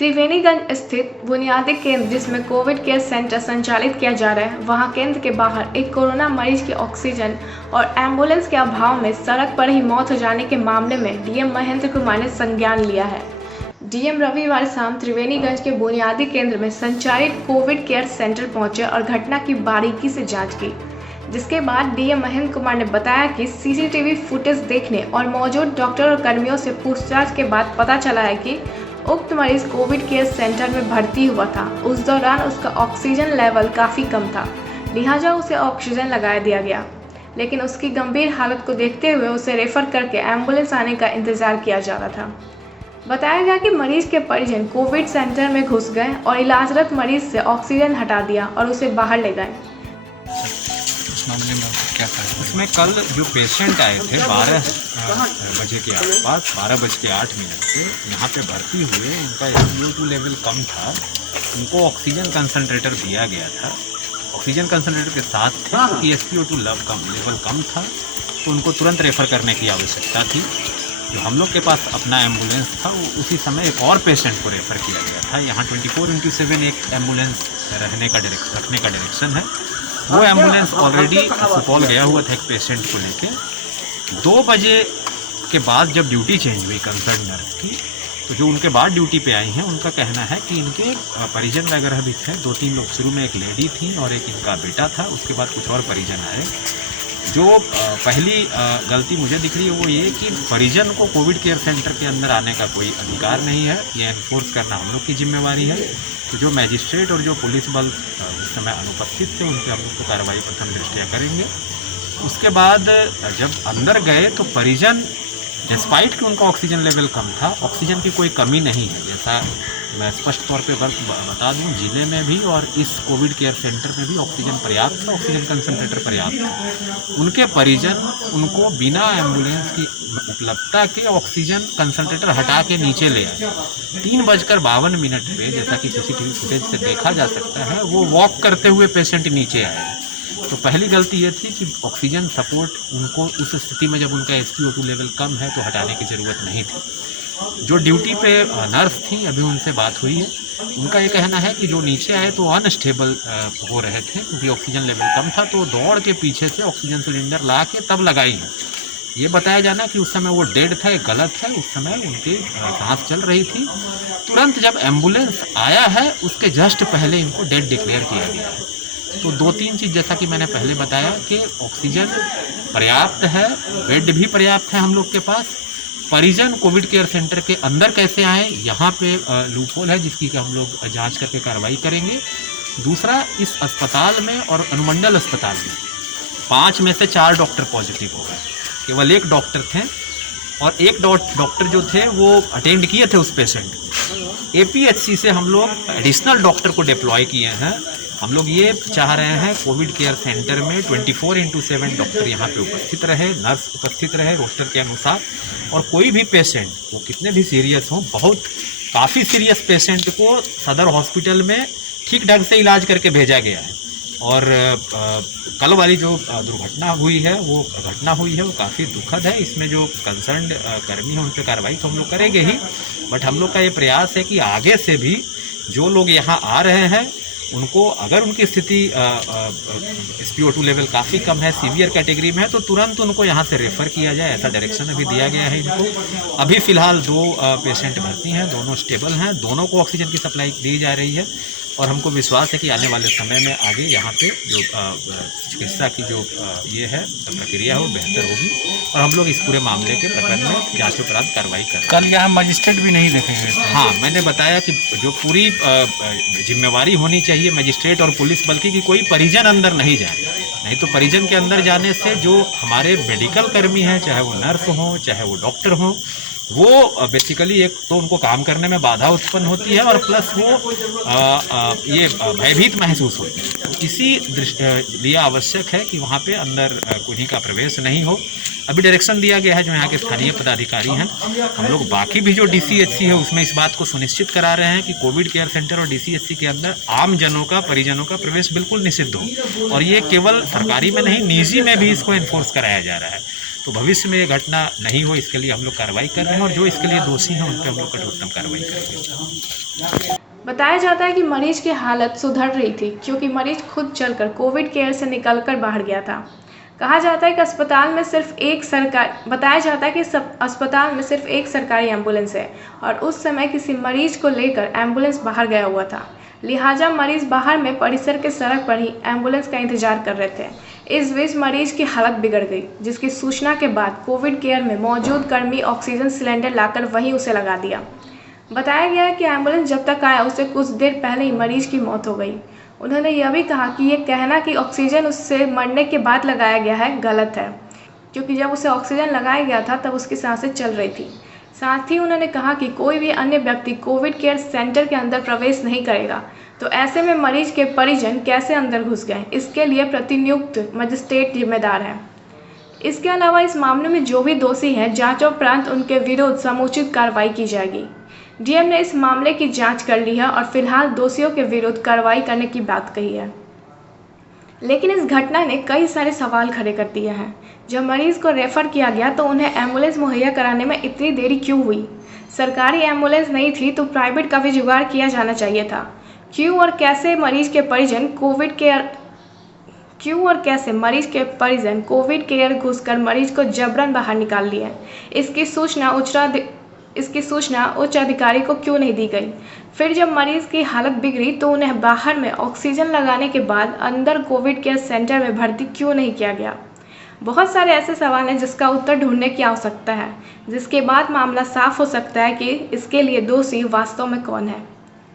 त्रिवेणीगंज स्थित बुनियादी केंद्र जिसमें कोविड केयर सेंटर संचालित किया जा रहा है, वहां केंद्र के बाहर एक कोरोना मरीज की ऑक्सीजन और एम्बुलेंस के अभाव में सड़क पर ही मौत हो जाने के मामले में डीएम महेंद्र कुमार ने संज्ञान लिया है। डीएम रविवार शाम त्रिवेणीगंज के बुनियादी केंद्र में संचालित कोविड केयर सेंटर पहुंचे और घटना की बारीकी से जांच की, जिसके बाद डीएम महेंद्र कुमार ने बताया कि सीसीटीवी फुटेज देखने और मौजूद डॉक्टर और कर्मियों से पूछताछ के बाद पता चला है कि उक्त मरीज कोविड केयर सेंटर में भर्ती हुआ था। उस दौरान उसका ऑक्सीजन लेवल काफ़ी कम था, लिहाजा उसे ऑक्सीजन लगा दिया गया, लेकिन उसकी गंभीर हालत को देखते हुए उसे रेफर करके एम्बुलेंस आने का इंतजार किया जा रहा था। बताया गया कि मरीज के परिजन कोविड सेंटर में घुस गए और इलाजरत मरीज से ऑक्सीजन हटा दिया और उसे बाहर ले गए। मामले में क्या था? उसमें कल जो पेशेंट आए थे 12 बजे के आसपास, 12:08 से यहाँ पे भर्ती हुए, उनका SpO2 लेवल कम था, उनको ऑक्सीजन कंसनट्रेटर दिया गया था। ऑक्सीजन कंसनट्रेटर के साथ थे क्योंकि SpO2 लेवल कम था, तो उनको तुरंत रेफ़र करने की आवश्यकता थी। जो हम लोग के पास अपना एम्बुलेंस था, वो उसी समय एक और पेशेंट को रेफ़र किया गया था। यहाँ 24/7 एक एम्बुलेंस रखने का डायरेक्शन है। वो एम्बुलेंस ऑलरेडी सुपौल गया हुआ था एक पेशेंट को लेके। 2 बजे के बाद जब ड्यूटी चेंज हुई कंसर्न नर्स की, तो जो उनके बाद ड्यूटी पे आई हैं, उनका कहना है कि इनके परिजन वगैरह भी थे। 2-3 लोग, शुरू में एक लेडी थी और एक इनका बेटा था, उसके बाद कुछ और परिजन आए। जो पहली गलती मुझे दिख रही है वो ये कि परिजन को कोविड केयर सेंटर के अंदर आने का कोई अधिकार नहीं है। ये एनफोर्स करना हम लोग की जिम्मेवारी है। तो जो मैजिस्ट्रेट और जो पुलिस बल उस समय अनुपस्थित थे, उन पर हम लोग तो कार्रवाई प्रथम दृष्टया करेंगे। उसके बाद जब अंदर गए तो परिजन, डिस्पाइट कि उनका ऑक्सीजन लेवल कम था, ऑक्सीजन की कोई कमी नहीं है। जैसा मैं स्पष्ट तौर पे बता दूं, जिले में भी और इस कोविड केयर सेंटर में भी ऑक्सीजन पर्याप्त था, ऑक्सीजन कंसनट्रेटर पर्याप्त था। उनके परिजन उनको बिना एम्बुलेंस की उपलब्धता के ऑक्सीजन कंसनट्रेटर हटा के नीचे ले आए। 3:52 पे, जैसा कि सीसीटीवी फुटेज से देखा जा सकता है, वो वॉक करते हुए पेशेंट नीचे आए। तो पहली गलती ये थी कि ऑक्सीजन सपोर्ट उनको उस स्थिति में, जब उनका SpO2 लेवल कम है, तो हटाने की ज़रूरत नहीं थी। जो ड्यूटी पे नर्स थी, अभी उनसे बात हुई है, उनका ये कहना है कि जो नीचे आए तो अनस्टेबल हो रहे थे क्योंकि ऑक्सीजन लेवल कम था, तो दौड़ के पीछे से ऑक्सीजन सिलेंडर ला के तब लगाई है। ये बताया जाना कि उस समय वो डेड था, गलत है। उस समय उनकी सांस चल रही थी। तुरंत जब एम्बुलेंस आया है, उसके जस्ट पहले इनको डेड डिक्लेयर किया गया है। तो 2-3 चीज़, जैसा कि मैंने पहले बताया कि ऑक्सीजन पर्याप्त है, बेड भी पर्याप्त है हम लोग के पास। परिजन कोविड केयर सेंटर के अंदर कैसे आए, यहाँ पे लूपहोल है जिसकी कि हम लोग जांच करके कार्रवाई करेंगे। दूसरा, इस अस्पताल में और अनुमंडल अस्पताल में 5 में से 4 डॉक्टर पॉजिटिव हो गए। केवल 1 डॉक्टर थे और 1 डॉक्टर जो थे वो अटेंड किए थे उस पेशेंट। APHC से हम लोग एडिशनल डॉक्टर को डिप्लॉय किए हैं। हम लोग ये चाह रहे हैं कोविड केयर सेंटर में 24/7 डॉक्टर यहाँ पे उपस्थित रहे, नर्स उपस्थित रहे रोस्टर के अनुसार। और कोई भी पेशेंट, वो कितने भी सीरियस हों, काफ़ी सीरियस पेशेंट को सदर हॉस्पिटल में ठीक ढंग से इलाज करके भेजा गया है। और कल वाली जो दुर्घटना हुई है, वो काफ़ी दुखद है। इसमें जो कंसर्न कर्मी हैं, उन पर कार्रवाई तो हम लोग करेंगे ही, बट हम लोग का ये प्रयास है कि आगे से भी जो लोग यहाँ आ रहे हैं, उनको अगर उनकी स्थिति SpO2 लेवल काफ़ी कम है, सीवियर कैटेगरी में है, तो तुरंत उनको यहाँ से रेफ़र किया जाए। ऐसा डायरेक्शन अभी दिया गया है इनको। अभी फ़िलहाल 2 पेशेंट भर्ती हैं, दोनों स्टेबल हैं, दोनों को ऑक्सीजन की सप्लाई दी जा रही है। और हमको विश्वास है कि आने वाले समय में आगे यहाँ पे जो चिकित्सा की जो ये है प्रक्रिया है, वो बेहतर होगी। और हम लोग इस पूरे मामले के प्रकरण में जांचोपरांत कार्रवाई करें। कल यहाँ मजिस्ट्रेट भी नहीं देखे गए थे। हाँ, मैंने बताया कि जो पूरी जिम्मेवारी होनी चाहिए मजिस्ट्रेट और पुलिस बल की, कि कोई परिजन अंदर नहीं जाए। नहीं तो परिजन के अंदर जाने से जो हमारे मेडिकल कर्मी हैं, चाहे वो नर्स हों, चाहे वो डॉक्टर हों, वो बेसिकली एक तो उनको काम करने में बाधा उत्पन्न होती है और प्लस वो ये भयभीत महसूस होती है। तो इसी लिए आवश्यक है कि वहाँ पे अंदर किन्हीं का प्रवेश नहीं हो। अभी डायरेक्शन दिया गया है जो यहाँ के स्थानीय पदाधिकारी हैं। हम लोग बाकी भी जो DCHC है उसमें इस बात को सुनिश्चित करा रहे हैं कि कोविड केयर सेंटर और DCHC के अंदर आम जनों का, परिजनों का प्रवेश बिल्कुल निषिद्ध हो। और ये केवल सरकारी में नहीं, निजी में भी इसको इन्फोर्स कराया जा रहा है। तो भविष्य में ये घटना नहीं हो, इसके लिए हम लोग कार्रवाई कर रहे हैं और जो इसके लिए दोषी हैं उन पर हम लोग कठोरतम कार्रवाई करेंगे। बताया जाता है कि मरीज की हालत सुधर रही थी क्योंकि मरीज खुद चलकर कोविड केयर से निकलकर बाहर गया था। कहा जाता है कि अस्पताल में सिर्फ एक सरकारी एम्बुलेंस है और उस समय किसी मरीज को लेकर एम्बुलेंस बाहर गया हुआ था, लिहाजा मरीज बाहर में परिसर के सड़क पर ही एम्बुलेंस का इंतजार कर रहे थे। इस बीच मरीज की हालत बिगड़ गई, जिसकी सूचना के बाद कोविड केयर में मौजूद कर्मी ऑक्सीजन सिलेंडर लाकर वहीं उसे लगा दिया। बताया गया है कि एम्बुलेंस जब तक आया उससे कुछ देर पहले ही मरीज की मौत हो गई। उन्होंने यह भी कहा कि ये कहना कि ऑक्सीजन उससे मरने के बाद लगाया गया है गलत है, क्योंकि जब उसे ऑक्सीजन लगाया गया था तब उसकी सांसें चल रही थी। साथ ही उन्होंने कहा कि कोई भी अन्य व्यक्ति कोविड केयर सेंटर के अंदर प्रवेश नहीं करेगा, तो ऐसे में मरीज के परिजन कैसे अंदर घुस गए, इसके लिए प्रतिनियुक्त मजिस्ट्रेट जिम्मेदार है। इसके अलावा इस मामले में जो भी दोषी हैं, जांचोपरांत उनके विरुद्ध समुचित कार्रवाई की जाएगी। डीएम ने इस मामले की जांच कर ली है और फिलहाल दोषियों के विरुद्ध कार्रवाई करने की बात कही है। लेकिन इस घटना ने कई सारे सवाल खड़े कर दिए हैं। जब मरीज को रेफर किया गया तो उन्हें एम्बुलेंस मुहैया कराने में इतनी देरी क्यों हुई? सरकारी एम्बुलेंस नहीं थी तो प्राइवेट का भी जुगाड़ किया जाना चाहिए था। क्यों और कैसे मरीज के परिजन कोविड केयर घुसकर मरीज को जबरन बाहर निकाल लिए? इसकी सूचना उच्च अधिकारी को क्यों नहीं दी गई? फिर जब मरीज की हालत बिगड़ी तो उन्हें बाहर में ऑक्सीजन लगाने के बाद अंदर कोविड केयर सेंटर में भर्ती क्यों नहीं किया गया? बहुत सारे ऐसे सवाल हैं जिसका उत्तर ढूंढने की आवश्यकता है, जिसके बाद मामला साफ हो सकता है कि इसके लिए दोषी वास्तव में कौन है।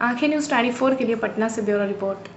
आंखें न्यूज़ 24 के लिए पटना से ब्यूरो रिपोर्ट।